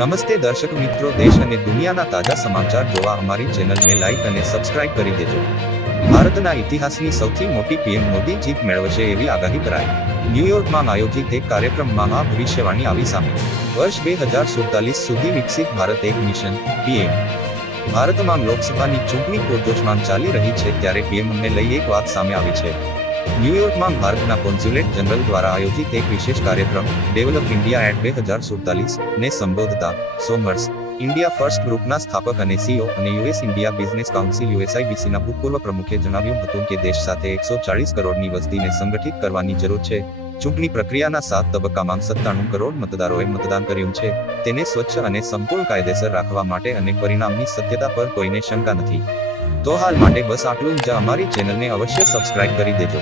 નમસ્તે દર્શક મિત્રો, દેશ અને દુનિયાના તાજા સમાચાર જોવા અમારી ચેનલને લાઈક અને સબસ્ક્રાઇબ કરી દેજો. ભારતના ઇતિહાસની સૌથી મોટી પીએમ મોદી જીત મેળવશે એવી આગાહી કરાઈ. ન્યૂયોર્કમાં આયોજિત એક કાર્યક્રમમાં આ ભવિષ્યવાણી આવી સામે. વર્ષ બે હજાર સુડતાલીસ સુધી વિકસિત ભારત એક મિશન, પીએમ. ભારતમાં લોકસભાની ચૂંટણી પૂરજોશમાં ચાલી રહી છે, ત્યારે પીએમને લઈ એક વાત સામે આવી છે. ન્યૂયોર્કમાં ભારતના કોન્સ્યુલેટ જનરલ દ્વારા આયોજિત એક વિશેષ કાર્યક્રમ ડેવલપ ઇન્ડિયા એટ બે હજાર સુડતાલીસ, ને સંબોધતા સોમર્સ ઇન્ડિયા ફર્સ્ટ ગ્રુપના સ્થાપક અને સીઓ અને યુએસ ઇન્ડિયા બિઝનેસ કાઉન્સિલ યુએસઆઈબીસીના ભૂતપૂર્વ પ્રમુખે જણાવ્યું હતું કે દેશ સાથે એકસો ચાળીસ કરોડની વસ્તીને સંગઠિત કરવાની જરૂર છે. ચૂંટણી પ્રક્રિયાના સાત તબક્કામાં સત્તાણું કરોડ મતદારોએ મતદાન કર્યું છે. તેને સ્વચ્છ અને સંપૂર્ણ કાયદેસર રાખવા માટે અને પરિણામની સત્યતા પર કોઈને શંકા નથી. તો હાલ માટે બસ આટલું જ. અમારી ચેનલને અવશ્ય સબસ્ક્રાઇબ કરી દેજો.